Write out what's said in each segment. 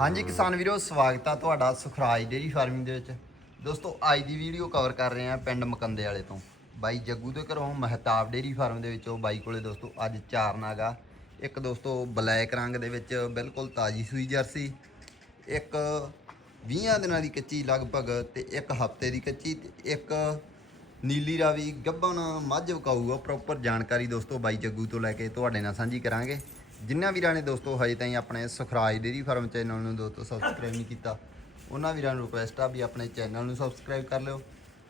ਹਾਂਜੀ ਕਿਸਾਨ ਵੀਰੋ, ਸਵਾਗਤ ਆ ਤੁਹਾਡਾ ਸੁਖਰਾਜ ਡੇਰੀ ਫਾਰਮਿੰਗ ਦੇ ਵਿੱਚ। ਦੋਸਤੋ, ਅੱਜ ਦੀ ਵੀਡੀਓ ਕਵਰ ਕਰ ਰਹੇ ਆ ਪਿੰਡ ਮਕੰਦੇ ਵਾਲੇ ਤੋਂ। ਬਾਈ ਜੱਗੂ ਦੇ ਘਰੋਂ ਮਹਿਤਾਬ ਡੇਰੀ ਫਾਰਮ ਦੇ ਵਿੱਚੋਂ ਬਾਈ ਕੋਲੇ ਦੋਸਤੋ, ਅੱਜ ਚਾਰ ਨਾਗਾ ਇੱਕ ਦੋਸਤੋ ਬਲੈਕ ਰੰਗ ਦੇ ਵਿੱਚ ਬਿਲਕੁਲ ਤਾਜੀ ਸੂਈ ਜਰਸੀ, ਇੱਕ 20 ਦਿਨਾਂ ਦੀ ਕੱਚੀ ਲਗਭਗ ਤੇ ਇੱਕ ਹਫ਼ਤੇ ਦੀ ਕੱਚੀ ਤੇ ਇੱਕ ਨੀਲੀ ਰਾਵੀ ਗੱਬਨ ਮੱਝ ਵਕਾਊਗਾ ਪ੍ਰੋਪਰ ਜਾਣਕਾਰੀ ਦੋਸਤੋ ਬਾਈ ਜੱਗੂ ਤੋਂ ਲੈ ਕੇ ਤੁਹਾਡੇ ਨਾਲ ਸਾਂਝੀ ਕਰਾਂਗੇ। ਜਿਨ੍ਹਾਂ ਵੀਰਾਂ ਨੇ ਦੋਸਤੋ ਹਜੇ ਤਾਈਂ ਆਪਣੇ ਸੁਖਰਾਜ ਡੇਰੀ ਫਾਰਮ ਚੈਨਲ ਨੂੰ ਦੋਸਤੋ ਸਬਸਕ੍ਰਾਈਬ ਨਹੀਂ ਕੀਤਾ ਉਹਨਾਂ ਵੀਰਾਂ ਨੂੰ ਰਿਕੁਐਸਟ ਆ ਵੀ ਆਪਣੇ ਚੈਨਲ ਨੂੰ ਸਬਸਕ੍ਰਾਈਬ ਕਰ ਲਿਓ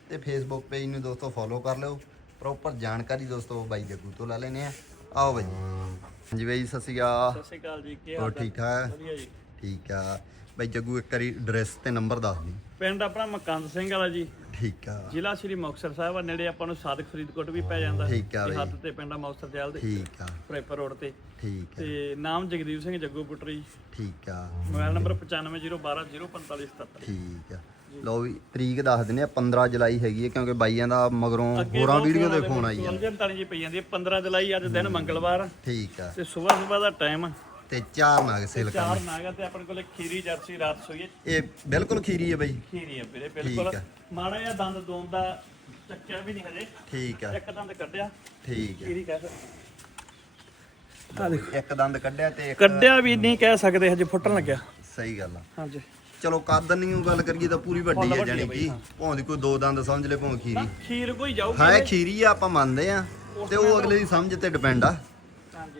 ਤੇ ਫੇਸਬੁੱਕ ਪੇਜ ਨੂੰ ਦੋਸਤੋ ਫੋਲੋ ਕਰ ਲਿਓ। ਪ੍ਰੋਪਰ ਜਾਣਕਾਰੀ ਦੋਸਤੋ ਬਾਈ ਜੱਗੂ ਤੋਂ ਲੈ ਲੈਨੇ ਆ। ਆਓ ਬਾਈ। ਹਾਂਜੀ ਬਾਈ ਸਤਿ ਸ਼੍ਰੀ ਅਕਾਲ। ਸਤਿ ਸ਼੍ਰੀ ਅਕਾਲ ਜੀ ਕੀ ਹੋਰ ਹਾਲ ਠੀਕ ਠਾਕ? ਵਧੀਆ ਜੀ। ਠੀਕ ਆ। ਬਾਈ ਜੱਗੂ ਇੱਕ ਵਾਰੀ ਐਡਰੈਸ ਤੇ ਨੰਬਰ ਦੱਸ ਦੀ ਪਿੰਡ ਆਪਣਾ ਮਕੰਦ ਸਿੰਘ ਵਾਲਾ ਜੀ। ਠੀਕ ਆ। ਜ਼ਿਲ੍ਹਾ ਸ਼੍ਰੀ ਮੁਕਤਸਰ ਸਾਹਿਬ ਆ ਨੇੜੇ ਆਪਾਂ ਨੂੰ ਸਾਦਕ ਫਰੀਦਕੋਟ ਵੀ ਪੈ ਜਾਂਦਾ। ਠੀਕ ਆ ਤੇ ਤੇ ਪਿੰਡ ਆ ਮੁਕਤਸਰ ਜੈਲ ਦੇ। ਠੀਕ ਆ। ਫਰੇਪਰ ਰੋਡ ਤੇ। ਠੀਕ ਆ। ਤੇ ਨਾਮ ਜਗਦੀਪ ਸਿੰਘ ਜੱਗੂ ਪੁੱਟਰੀ ਠੀਕ ਆ। ਮੋਬਾਈਲ ਨੰਬਰ 9501204577 ਠੀਕ ਆ। ਲਓ ਵੀ ਤਰੀਕ ਦੱਸ ਦਿੰਦੇ ਆ 15 ਜੁਲਾਈ ਹੈਗੀ ਹੈ ਕਿਉਂਕਿ ਬਾਈਆਂ ਦਾ ਮਗਰੋਂ ਹੋਰਾਂ ਵੀਡੀਓ ਦੇ ਫੋਨ ਆਈ ਉਲਝਣ ਤਾਣੀ ਜੀ ਪਈ ਜਾਂਦੀ ਹੈ 15 ਜੁਲਾਈ ਅੱਜ ਦਿਨ ਮੰਗਲਵਾਰ ਠੀਕ ਆ। ਤੇ ਸਵੇਰ ਸਵੇਰ ਦਾ ਟਾਈਮ ਤੇ ਚਾਰ ਨਾਗ ਸੇਲ ਚਾਰ ਨਾਗਾ ਤੇ ਆਪਣੇ ਕੋਲੇ ਖੀਰੀ ਜਰਸੀ ਰਾਤ ਸੋਈ ਹੈ ਇਹ ਬਿਲਕੁਲ ਖੀਰੀ ਹੈ ਬਾਈ। ਖੀਰੀ ਹੈ ਵੀਰੇ ਬਿਲਕੁਲ। ਆ। ਮਾੜਾ ਜਿਹਾ ਦੰਦ ਦੋਨ ਦਾ ਚੱਕਿਆ ਵੀ ਨਹੀਂ ਹਜੇ। ਠੀਕ ਆ ਇੱਕ ਦੰਦ ਕੱਢਿਆ। ਠੀਕ ਆ ਖੀਰੀ ਕਹਿ ਸਕਦੇ ਆ ਦੇਖੋ। ਇੱਕ ਦੰਦ ਕੱਢਿਆ ਤੇ ਇੱਕ ਕੱਢਿਆ ਵੀ ਨਹੀਂ ਕਹਿ ਸਕਦੇ ਹਜੇ ਫੁੱਟਣ ਲੱਗਿਆ। ਸਹੀ ਗੱਲ ਆ। ਹਾਂਜੀ। ਚਲੋ ਕੱਦ ਨਹੀਂ ਗੱਲ ਕਰੀਏ ਤਾਂ ਪੂਰੀ ਵੱਡੀ ਹੈ ਆ ਕਿ। ਭਾਵੇਂ ਕੋਈ ਦੋ ਦੰਦ ਸਮਝ ਲੈ ਭਾਵੇਂ ਖੀਰੀ। ਖੀਰ ਕੋਈ ਜਾਊਗੀ ਹੈ ਖੀਰੀ ਆ ਆਪਾਂ ਮੰਨਦੇ ਆ। ਤੇ ਉਹ ਅਗਲੇ ਦੀ ਸਮਝ ਤੇ ਡਿਪੈਂਡ ਆ।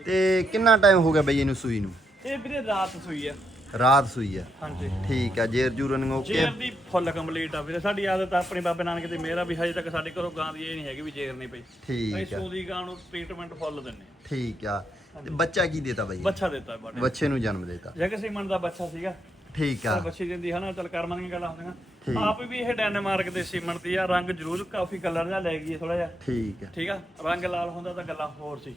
ਤੇ ਕਿੰਨਾ ਟਾਈਮ ਹੋ ਗਿਆ ਬਈ ਇਹਨੂੰ ਸੂਈ ਨੂੰ? ਇਹ ਵੀਰੇ ਰਾਤ ਸੂਈ ਆ। ਰਾਤ ਸੂਈ ਆ। ਹਾਂਜੀ। ਠੀਕ ਆ ਜੇਰ ਜੂ ਰਨਿੰਗ ਓਕੇ ਜੇਰ ਦੀ ਫੁੱਲ ਕੰਪਲੀਟ ਆ ਵੀਰੇ। ਸਾਡੀ ਆਦਤ ਆ ਆਪਣੀ ਬਾਬੇ ਨਾਨਕ ਦੀ ਮਿਹਰ ਆ ਵੀ ਹਜੇ ਤੱਕ ਸਾਡੇ ਘਰੋਂ ਗਾਂ ਦੀ ਇਹ ਨਹੀਂ ਹੈਗੀ ਵੀ ਜੇਰ ਨਹੀਂ ਪਈ। ਅਸੀਂ ਠੀਕ ਆ ਸੂਦੀ ਗਾਂ ਨੂੰ ਟ੍ਰੀਟਮੈਂਟ ਫੁੱਲ ਦਿੰਨੇ ਆ। ਠੀਕ ਆ। ਤੇ ਬੱਚਾ ਕੀ ਦੇਤਾ ਬਾਈ? ਬੱਚਾ ਦਿੱਤਾ ਬਾਡੇ ਬੱਚੇ ਨੂੰ ਜਨਮ ਦੇਤਾ। ਜਗ ਸਿਮਨ ਦਾ ਬੱਚਾ ਸੀਗਾ। ਠੀਕ ਆ। ਤਾਂ ਬੱਚੀ ਦਿੰਦੀ ਹਨਾ ਚਲ ਕਰਮਾਂ ਦੀਆਂ ਗੱਲਾਂ ਹੁੰਦੀਆਂ। ਆਪ ਵੀ ਇਹ ਡੈਨਮਾਰਕ ਦੇ ਸੀਮਨ ਦੀ ਆ ਰੰਗ ਜ਼ਰੂਰ ਕਾਫੀ ਕਲਰ ਜਿਹਾ ਲੈ ਗਈ ਥੋੜਾ ਜਿਹਾ। ਠੀਕ ਆ। ਠੀਕ ਆ? ਰੰਗ ਲਾਲ ਹੁੰਦਾ ਤਾਂ ਗੱਲਾਂ ਹੋਰ ਸੀ।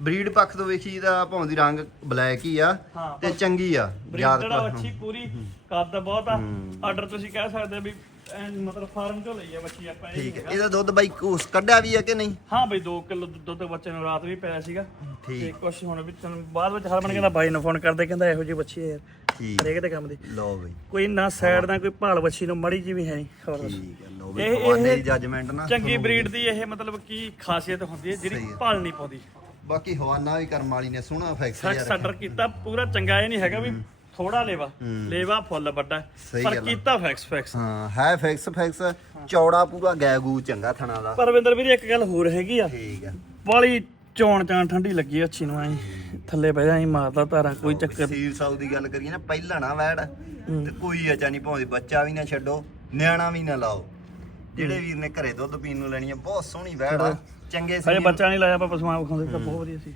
ਬਰੀਡ ਪੱਖ ਤੋਂ ਵੇਖੀ ਤਾਂ ਭਾਵੇਂ ਦੀ ਰੰਗ ਬਲੈਕ ਹੀ ਆ ਹਾਂ ਤੇ ਚੰਗੀ ਆ ਯਾਦ ਆ ਬੱਚੀ ਪੂਰੀ ਕੱਦ ਬਹੁਤ ਆ। ਆਰਡਰ ਤੁਸੀਂ ਕਹਿ ਸਕਦੇ ਵੀ ਐਨ ਮਤਲਬ ਫਾਰਮ ਤੋਂ ਲਈ ਆ ਬੱਚੀ ਆਪਾਂ ਇਹ ਠੀਕ ਹੈ। ਇਹਦਾ ਦੁੱਧ ਬਾਈ ਕੋਸ ਕੱਢਿਆ ਵੀ ਆ ਕਿ ਨਹੀਂ? ਹਾਂ ਬਈ 2 ਕਿਲੋ ਦੁੱਧ ਬੱਚੇ ਨੂੰ ਰਾਤ ਵੀ ਪਿਆ ਸੀਗਾ। ਤੇ ਠੀਕ ਕੁਛ ਹੁਣ ਵੀ ਤੈਨੂੰ ਬਾਅਦ ਵਿੱਚ ਹਰਮਨ ਕਹਿੰਦਾ ਬਾਈ ਨੂੰ ਫੋਨ ਕਰਦੇ ਕਹਿੰਦਾ ਇਹੋ ਜਿਹੀ ਬੱਚੀ ਹੈ ਯਾਰ। ਠੀਕ। ਹਰੇਕ ਦੇ ਕੰਮ ਦੀ। ਲਓ ਬਈ। ਕੋਈ ਨਾ ਸਾਈਡ ਦਾ ਕੋਈ ਭਾਲ ਬੱਚੀ ਨੂੰ ਮੜੀ ਜੀ ਵੀ ਹੈ ਨਹੀਂ ਹੋਰ ਦੱਸ। ਠੀਕ ਹੈ ਲਓ ਬਈ ਇਹ- ਇਹ ਜੱਜਮੈਂਟ ਨਾ। ਚੰਗੀ ਬਰੀਡ ਦੀ ਇਹ ਮਤਲਬ ਕੀ ਖਾਸੀਅਤ ਹੁੰਦੀ ਹੈ ਜਿਹੜੀ ਭਾਲ ਨਹੀਂ ਪਾਉਂਦੀ। ਬਾਕੀ ਹਵਾਨਾ ਵੀ ਕਰਮ ਵਾਲੀ ਨੇ ਸੋਹਣਾ ਫੈਕਸ ਯਾਰ ਸੱਟਰ ਕੀਤਾ ਪੂਰਾ ਚੰਗਾ ਇਹ ਨਹੀਂ ਹੈਗਾ ਵੀ ਥੋੜਾ ਲੇਵਾ। ਲੇਵਾ ਫੁੱਲ ਵੱਡਾ। ਪਰ। ਕੀਤਾ ਫੈਕਸ ਫੈਕਸ ਹਾਂ ਹੈ ਫੈਕਸ ਫੈਕਸ ਚੌੜਾ ਪੂਰਾ ਗੈਗੂ ਚੰਗਾ ਥਣਾ ਦਾ। ਪਰਵਿੰਦਰ ਵੀਰ ਇੱਕ ਗੱਲ ਹੋਰ ਹੈਗੀ ਆ। ਠੀਕ ਆ। ਵਾਲੀ ਚੋਣ ਚਾਣ ਠੰਡੀ ਲੱਗੀ ਅੱਛੀ ਨੂੰ ਐ ਥੱਲੇ ਬਹਿ ਜਾ ਐ ਮਾਰਦਾ ਧਾਰਾਂ ਕੋਈ ਚੱਕਰ ਸੀਰ ਸਾਊ ਦੀ ਗੱਲ ਕਰੀਏ ਨਾ ਪਹਿਲਾਂ ਨਾ ਵੈੜ। ਤੇ ਕੋਈ ਅਚਾ ਨਹੀਂ ਪਾਉਂਦੀ ਬੱਚਾ ਵੀ ਨਾ ਛੱਡੋ ਨਿਆਣਾ ਵੀ ਨਾ ਲਾਓ। ਜਿਹੜੇ ਵੀਰ ਨੇ ਘਰੇ ਦੁੱਧ ਪੀਣ ਨੂੰ ਲੈਣੀ ਆ ਬਹੁਤ ਸੋਹਣੀ ਵੈੜ ਆ। ਚੰਗੇ ਹਜੇ ਸੀ ਬੱਚਾ ਨਹੀਂ ਲਾਇਆ ਆਪਾਂ ਪਸ਼ੂਆਂ ਵਿਖਾਉਂਦੇ ਤਾਂ ਬਹੁਤ ਵਧੀਆ ਸੀ।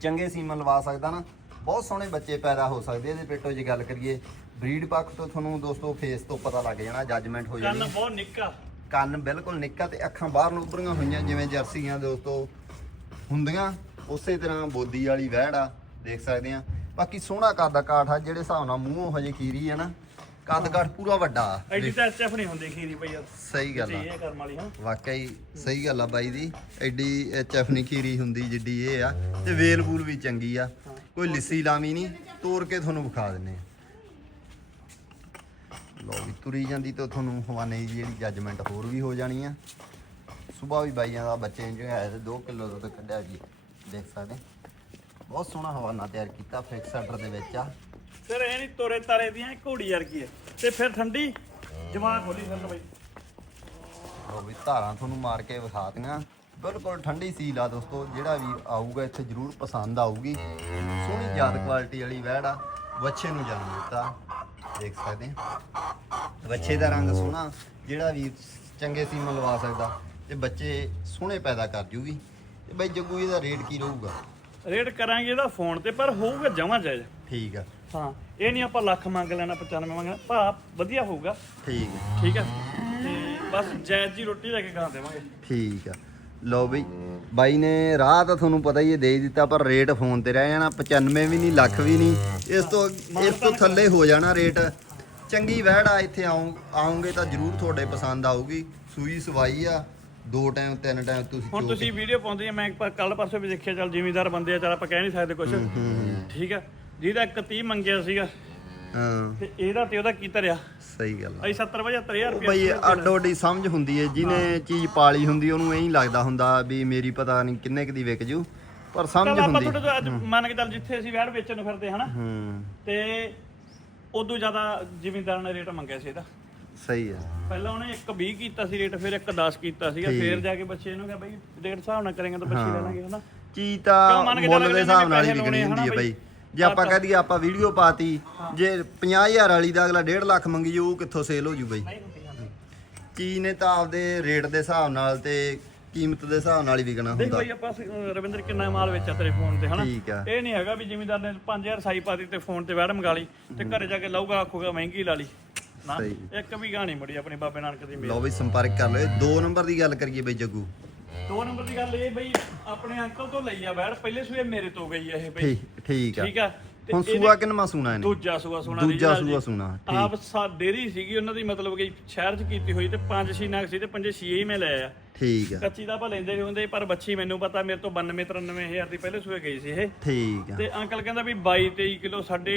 ਚੰਗੇ ਸੀਮਨ ਲਵਾ ਸਕਦਾ ਨਾ। ਬਹੁਤ ਸੋਹਣੇ ਬੱਚੇ ਪੈਦਾ ਹੋ ਸਕਦੇ ਇਹਦੇ ਪੇਟੋ ਜੇ ਗੱਲ ਕਰੀਏ। ਬਰੀਡ ਪੱਖ ਤੋਂ ਤੁਹਾਨੂੰ ਦੋਸਤੋ ਫੇਸ ਤੋਂ ਪਤਾ ਲੱਗ ਜਾਣਾ ਜੱਜਮੈਂਟ ਹੋ ਜਾਣੀ। ਕੰਨ ਬਹੁਤ ਨਿੱਕਾ। ਕੰਨ ਬਿਲਕੁਲ ਨਿੱਕਾ ਤੇ ਅੱਖਾਂ ਬਾਹਰ ਨੂੰ ਉੱਭਰੀਆਂ ਹੋਈਆਂ ਜਿਵੇਂ ਜਰਸੀਆਂ ਦੋਸਤੋ ਹੁੰਦੀਆਂ। ਉਸੇ ਤਰ੍ਹਾਂ ਬੋਦੀ ਵਾਲੀ ਵਹਿੜ ਆ ਦੇਖ ਸਕਦੇ ਆ। ਬਾਕੀ ਸੋਹਣਾ ਕੱਦ ਕਾਠ ਆ ਜਿਹੜੇ ਹਿਸਾਬ ਨਾਲ ਮੂੰਹੋਂ ਹਜੇ ਖੀਰੀ ਆ ਨਾ। ਕੱਦ ਕਾਠ ਪੂਰਾ ਵੱਡਾ। ਐਡੀ ਤਾਂ ਐਚਐਫ ਨਹੀਂ ਹੁੰਦੀ ਖੀਰੀ ਆ। ਸਹੀ ਗੱਲ ਆ। ਇਹ ਕਰਮ ਵਾਲੀ ਹਾਂ। ਵਾਕਈ ਸਹੀ ਗੱਲ ਆ ਬਾਈ ਦੀ। ਐਡੀ ਐਚਐਫ ਨਹੀਂ ਖੀਰੀ ਹੁੰਦੀ ਜਿੱਡੀ ਇਹ ਆ। ਤੇ ਵੇਲ ਬੂਲ ਵੀ ਚੰਗੀ ਆ। ਕੋਈ ਲਿੱਸੀ ਲਾਮੀ ਨਹੀਂ ਤੋੜ ਕੇ ਤੁਹਾਨੂੰ ਵਿਖਾ ਦਿੰਨੇ ਲੋ ਵੀ ਤੁਰੀ ਜਾਂਦੀ ਤਾਂ ਤੁਹਾਨੂੰ ਹਵਾਨੇ ਦੀ ਜਿਹੜੀ ਜੱਜਮੈਂਟ ਹੋਰ ਵੀ ਹੋ ਜਾਣੀ ਆ। ਸਵੇਰ ਵੀ ਬਾਈਆਂ ਦਾ ਬੱਚੇ ਜੋ ਹੈ ਤੇ 2 ਕਿਲੋ ਦੁੱਧ ਕੱਢਿਆ ਜੀ ਦੇਖ ਸਕਦੇ। ਬਹੁਤ ਸੋਹਣਾ ਹਵਾਨਾ ਤਿਆਰ ਕੀਤਾ ਫਿਕਸ ਆਰਡਰ ਦੇ ਵਿੱਚ ਆ। ਫਿਰ ਇਹ ਨਹੀਂ ਤੋਰੇ ਤਾਰੇ ਦੀਆਂ ਇਹ ਘੋੜੀ ਵਰਗੀ ਹੈ। ਤੇ ਫਿਰ ਠੰਡੀ ਜਵਾਨ ਖੋਲੀ ਫਿਰ ਬਈ ਲੋ ਵੀ ਧਾਰਾਂ ਤੁਹਾਨੂੰ ਮਾਰ ਕੇ ਵਿਖਾਤੀਆਂ। ਬਿਲਕੁਲ ਠੰਡੀ ਸੀਲ ਆ ਦੋਸਤੋ ਜਿਹੜਾ ਵੀ ਆਊਗਾ ਇੱਥੇ ਜ਼ਰੂਰ ਪਸੰਦ ਆਊਗੀ। ਸੋਹਣੀ ਯਾਦ ਕੁਆਲਿਟੀ ਵਾਲੀ ਵਹਿੜ ਆ ਵੱਛੇ ਨੂੰ ਜਨਮ ਦਿੱਤਾ। ਦੇਖ ਸਕਦੇ ਆ। ਵੱਛੇ ਦਾ ਰੰਗ ਸੋਹਣਾ ਜਿਹੜਾ ਵੀ ਚੰਗੇ ਸੀਮਨ ਲਵਾ ਸਕਦਾ। ਤੇ ਬੱਚੇ ਸੋਹਣੇ ਪੈਦਾ ਕਰ ਜੂਗੀ। ਤੇ ਬਈ ਜੱਗੂ ਇਹਦਾ ਰੇਟ ਕੀ ਰਹੂਗਾ? ਰੇਟ ਕਰਾਂਗੇ ਇਹਦਾ ਫੋਨ ਤੇ ਪਰ ਹੋਊਗਾ ਜਮਾ ਜਾਇਜ਼। ਠੀਕ ਆ। ਹਾਂ। ਇਹ ਨਹੀਂ ਆਪਾਂ ਲੱਖ ਮੰਗ ਲੈਣਾ 95 ਮੰਗਣਾ ਭਾ ਵਧੀਆ ਹੋਊਗਾ। ਠੀਕ ਆ ਠੀਕ ਹੈ? ਤੇ ਬਸ ਜਾਇਜ਼ ਜੀ ਰੋਟੀ ਲੈ ਕੇ ਗਾਂ ਦੇਵਾਂਗੇ। ਠੀਕ ਆ। ਲਓ ਬਈ ਬਾਈ ਨੇ ਰਾਹ ਤਾਂ ਤੁਹਾਨੂੰ ਪਤਾ ਹੀ ਹੈ ਦੇ ਹੀ ਦਿੱਤਾ ਪਰ ਰੇਟ ਫੋਨ ਤੇ ਰਹਿ ਜਾਣਾ। 95 ਵੀ ਨਹੀਂ ਲੱਖ ਵੀ ਨਹੀਂ। ਇਸ ਤੋਂ ਇਸ ਤੋਂ ਥੱਲੇ ਹੋ ਜਾਣਾ ਰੇਟ। ਚੰਗੀ ਵਹਿੜ ਆ ਇੱਥੇ ਆਉਂ ਆਉਂਗੇ ਤਾਂ ਜ਼ਰੂਰ ਤੁਹਾਡੇ ਪਸੰਦ ਆਊਗੀ। ਸੂਈ ਸਵਾਈ ਆ ਦੋ ਟਾਈਮ ਤਿੰਨ ਟਾਈਮ ਤੁਸੀਂ ਹੁਣ ਚੋ ਤੁਸੀਂ ਵੀਡੀਓ ਪਾਉਂਦੇ ਆ ਮੈਂ ਕੱਲ ਪਰਸੋਂ ਵੀ ਦੇਖਿਆ ਚੱਲ ਜ਼ਿਮੀਦਾਰ ਬੰਦੇ ਆ ਚੱਲ ਆਪਾਂ ਕਹਿ ਨਹੀਂ ਸਕਦੇ ਕੁਝ ਠੀਕ ਹੈ? ਜਿਹਦਾ 31 ਮੰਗਿਆ ਸੀਗਾ। ਹਾਂ। ਤੇ ਇਹਦਾ ਤੇ ਉਹਦਾ ਕੀ ਧਰਿਆ? ਸਹੀ ਗੱਲ ਆ। ਅਸੀਂ 70 75000 ਰੁਪਏ ਬਈ ਅੱਡੋ ਅੱਡੀ ਸਮਝ ਹੁੰਦੀ ਹੈ ਜਿਹਨੇ ਚੀਜ਼ ਪਾਲੀ ਹੁੰਦੀ ਉਹਨੂੰ ਐਂ ਲੱਗਦਾ ਹੁੰਦਾ ਵੀ ਮੇਰੀ ਪਤਾ ਨਹੀਂ ਕਿੰਨੇ ਕੁ ਦੀ ਵਿਕ ਜੂ ਪਰ ਸਮਝ ਆਪਾਂ ਹੁੰਦੀ। ਤੁਹਾਡੇ ਤੋਂ ਅੱਜ ਮੰਨ ਕੇ ਚੱਲ ਜਿੱਥੇ ਅਸੀਂ ਵੈੜ ਵੇਚਣ ਨੂੰ ਫਿਰਦੇ ਹਨਾ ਹੂੰ। ਤੇ ਉਦੋਂ ਜ਼ਿਆਦਾ ਜ਼ਿਮੀਂਦਾਰਾਂ ਨੇ ਰੇਟ ਮੰਗਿਆ ਸੀ ਇਹਦਾ। ਸਹੀ ਹੈ ਪਹਿਲਾਂ ਉਹਨੇ ਇੱਕ 20 ਕੀਤਾ ਸੀ ਰੇਟ ਫਿਰ ਇੱਕ 10 ਕੀਤਾ ਸੀਗਾ ਠੀਕ। ਫਿਰ ਜਾ ਕੇ ਬੱਚੇ ਇਹਨੂੰ ਕਿਹਾ ਬਈ ਡੇਢ ਹਿਸਾਬ ਨਾਲ ਕਰੇਗਾ ਤਾਂ ਬੱਚੀ ਲੈ ਲਾਂਗੇ ਹਨਾ। ਚੀਜ਼ ਕਿਉਂ ਤਾਂ ਮੰਨ ਕੇ ਮੁੱਲ ਚੱਲ ਦੇ ਅਗਲੇ ਨੇ ਹਿਸਾਬ ਨਾਲ ਹੀ ਪੈਸੇ ਵਿਕਣੀ ਲਾਉਣੇ ਹੁੰਦੀ ਹੈ ਹਨਾ ਬਈ। ਜੇ ਆਪਾਂ ਕਹਿ ਦਈਏ ਆਪਾਂ ਵੀਡੀਓ ਪਾਤੀ ਜੇ 50000 ਵਾਲੀ ਦਾ ਅਗਲਾ 1.5 ਲੱਖ ਮੰਗੀ ਜਾਊ ਉਹ ਕਿੱਥੋਂ ਸੇਲ ਹੋ ਜੂ ਬਈ? ਚੀਜ਼ ਨੇ ਤਾਂ ਆਪਦੇ ਰੇਟ ਦੇ ਹਿਸਾਬ ਨਾਲ ਤੇ ਕੀਮਤ ਦੇ ਹਿਸਾਬ ਨਾਲ ਹੀ ਵਿਕਣਾ ਦੇਖ ਹੁੰਦਾ? ਬਈ ਆਪਾਂ ਰਵਿੰਦਰ ਕਿੰਨਾ ਮਾਲ ਵੇਚਿਆ ਤੇਰੇ ਫੋਨ ਤੇ ਹਨਾ? ਠੀਕ ਆ। ਇਹ ਨਹੀਂ ਹੈਗਾ ਵੀ ਜ਼ਿਮੀਂਦਾਰ ਨੇ 5000 ਸਾਈ ਪਾਤੀ ਤੇ ਫੋਨ ਤੇ ਵੈੜ ਮੰਗਾ ਲਈ ਤੇ ਘਰੇ ਜਾ ਕੇ ਲਊਗਾ ਆਖੂਗਾ ਮਹਿੰਗੀ ਲਾ ਲਈ। ਨਾ ਸਹੀ। ਇੱਕ ਵੀ ਗਾਣੀ ਮੁੜੀ ਆਪਣੀ ਬਾਬੇ ਨਾਨਕ ਦੀ ਮੇਲ। ਲਓ ਬਈ ਸੰਪਰਕ ਕਰ ਲਓ ਇਹ ਦੋ ਨੰਬਰ ਦੀ ਗੱਲ ਕਰੀਏ ਬਈ ਜੱਗੂ। ਦੋ ਨੰਬਰ ਦੀ ਗੱਲ ਇਹ ਬਈ ਆਪਣੇ ਅੰਕਲ ਤੋਂ ਲਈ ਆ ਵੈੜ ਪਹਿਲੇ ਸੂਏ ਮੇਰੇ ਤੋਂ ਗਈ ਇਹ ਬਈ। ਠੀਕ ਠੀਕ ਆ। ਠੀਕ ਆ? ਤੇ ਹੁਣ ਇਹਨੇ ਸੂਆ ਕਿੰਨਾ ਸੁਣਾ ਇਹਨੇ? ਦੂਜਾ ਸੂਆ ਸੋਨਾ ਦੂਜਾ ਸੂਆ ਸੁਣਾ ਠੀਕ। ਆਪ ਸਾ ਡੇਰੀ ਸੀਗੀ ਉਹਨਾਂ ਦੀ ਮਤਲਬ ਕਿ ਸ਼ਹਿਰ 'ਚ ਕੀਤੀ ਹੋਈ ਤੇ ਪੰਜ ਛੇ ਨਗ ਸੀ ਤੇ ਪੰਜੇ ਛੇ ਹੀ ਮੈਂ ਲੈ ਆ ਠੀਕ ਆ। ਕੱਚੀ ਦਾ ਆਪਾਂ ਲੈਂਦੇ ਹੁੰਦੇ ਪਰ ਬੱਚੀ ਮੈਨੂੰ ਪਤਾ ਮੇਰੇ ਤੋਂ 92 93000 ਦੀ ਪਹਿਲੇ ਸੂਏ ਗਈ ਸੀ ਇਹ। ਠੀਕ ਆ। ਤੇ ਅੰਕਲ ਕਹਿੰਦਾ ਵੀ 22 23 ਕਿਲੋ ਸਾਡੇ